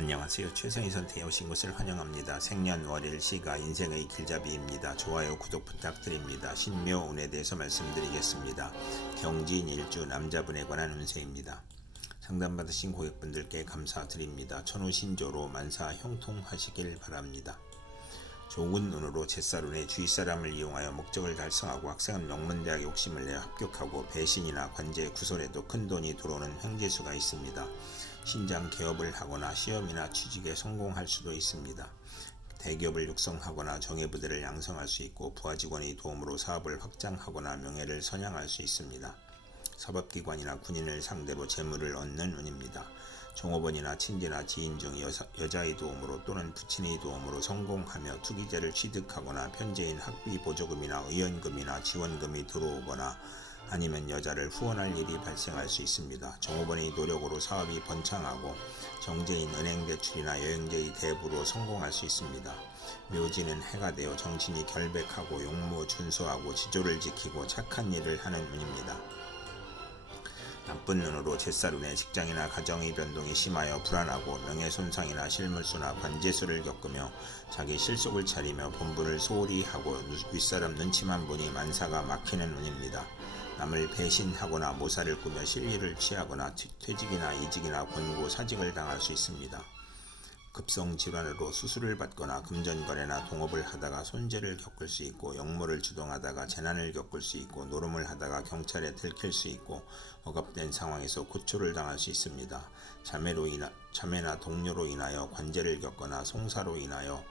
안녕하세요. 최성희 선택에 오신 것을 환영합니다. 생년월일 시가 인생의 길잡이입니다. 좋아요, 구독 부탁드립니다. 신묘운에 대해서 말씀드리겠습니다. 경진 일주 남자분에 관한 운세입니다. 상담받으신 고객분들께 감사드립니다. 천우신조로 만사 형통하시길 바랍니다. 좋은 눈으로 제사룬의 주위 사람을 이용하여 목적을 달성하고 학생은 명문대학 욕심을 내 합격하고 배신이나 관제 구설에도 큰 돈이 들어오는 횡재수가 있습니다. 신장 개업을 하거나 시험이나 취직에 성공할 수도 있습니다. 대기업을 육성하거나 정예부대를 양성할 수 있고 부하 직원의 도움으로 사업을 확장하거나 명예를 선양할 수 있습니다. 사법기관이나 군인을 상대로 재물을 얻는 운입니다. 종업원이나 친지나 지인 중 여사, 여자의 도움으로 또는 부친의 도움으로 성공하며 투기자를 취득하거나 편제인 학비 보조금이나 의원금이나 지원금이 들어오거나 아니면 여자를 후원할 일이 발생할 수 있습니다. 종업원의 노력으로 사업이 번창하고 정제인 은행 대출이나 여행제의 대부로 성공할 수 있습니다. 묘지는 해가 되어 정신이 결백하고 용무 준수하고 지조를 지키고 착한 일을 하는 운입니다. 나쁜 눈으로 제사룬의 직장이나 가정의 변동이 심하여 불안하고 명예 손상이나 실물수나 관제수를 겪으며 자기 실속을 차리며 본분을 소홀히 하고 윗사람 눈치만 보니 만사가 막히는 운입니다. 남을 배신하거나 모사를 꾸며 실리를 취하거나 퇴직이나 이직이나 권고 사직을 당할 수 있습니다. 급성 질환으로 수술을 받거나 금전거래나 동업을 하다가 손재를 겪을 수 있고 역모를 주동하다가 재난을 겪을 수 있고 노름을 하다가 경찰에 들킬 수 있고 억압된 상황에서 고초를 당할 수 있습니다. 자매로 인하, 자매나 동료로 인하여 관제를 겪거나 송사로 인하여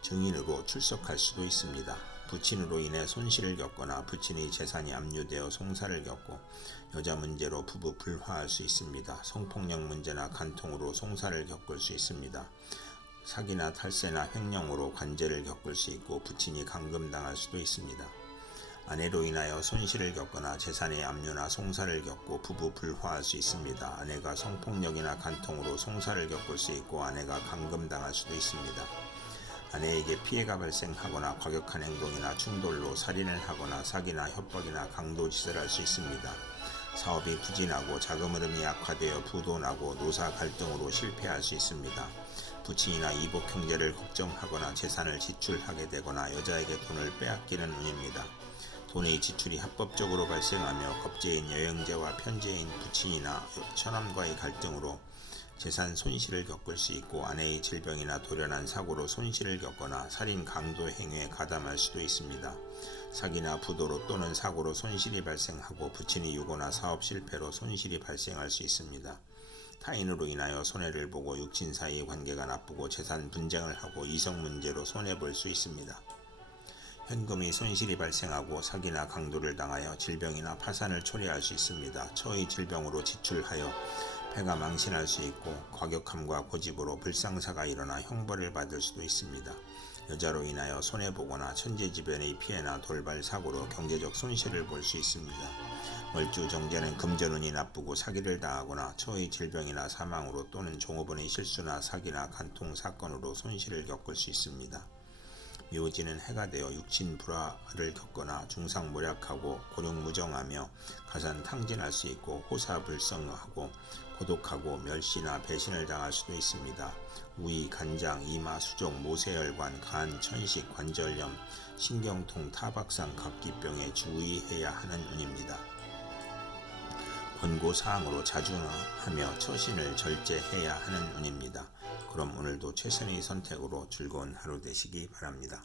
증인으로 출석할 수도 있습니다. 부친으로 인해 손실을 겪거나 부친의 재산이 압류되어 송사를 겪고 여자 문제로 부부 불화할 수 있습니다. 성폭력 문제나 간통으로 송사를 겪을 수 있습니다. 사기나 탈세나 횡령으로 관제를 겪을 수 있고 부친이 감금당할 수도 있습니다. 아내로 인하여 손실을 겪거나 재산의 압류나 송사를 겪고 부부 불화할 수 있습니다. 아내가 성폭력이나 간통으로 송사를 겪을 수 있고 아내가 감금당할 수도 있습니다. 아내에게 피해가 발생하거나 과격한 행동이나 충돌로 살인을 하거나 사기나 협박이나 강도 짓을 할 수 있습니다. 사업이 부진하고 자금 흐름이 악화되어 부도나고 노사 갈등으로 실패할 수 있습니다. 부친이나 이복 형제를 걱정하거나 재산을 지출하게 되거나 여자에게 돈을 빼앗기는 운입니다. 돈의 지출이 합법적으로 발생하며 겁제인 여행제와 편제인 부친이나 처남과의 갈등으로 재산 손실을 겪을 수 있고 아내의 질병이나 돌연한 사고로 손실을 겪거나 살인 강도 행위에 가담할 수도 있습니다. 사기나 부도로 또는 사고로 손실이 발생하고 부친이 유고나 사업 실패로 손실이 발생할 수 있습니다. 타인으로 인하여 손해를 보고 육친 사이의 관계가 나쁘고 재산 분쟁을 하고 이성 문제로 손해 볼 수 있습니다. 현금의 손실이 발생하고 사기나 강도를 당하여 질병이나 파산을 초래할 수 있습니다. 처의 질병으로 지출하여 폐가 망신할 수 있고 과격함과 고집으로 불상사가 일어나 형벌을 받을 수도 있습니다. 여자로 인하여 손해보거나 천재지변의 피해나 돌발 사고로 경제적 손실을 볼 수 있습니다. 월주 정제는 금전운이 나쁘고 사기를 당하거나 처의 질병이나 사망으로 또는 종업원의 실수나 사기나 간통 사건으로 손실을 겪을 수 있습니다. 묘지는 해가 되어 육친 불화를 겪거나 중상모략하고 고령무정하며 가산 탕진할 수 있고 호사불성하고 고독하고 멸시나 배신을 당할 수도 있습니다. 우이, 간장, 이마, 수족, 모세혈관, 간, 천식, 관절염, 신경통, 타박상, 각기병에 주의해야 하는 운입니다. 권고사항으로 자중하며 처신을 절제해야 하는 운입니다. 그럼 오늘도 최선의 선택으로 즐거운 하루 되시기 바랍니다.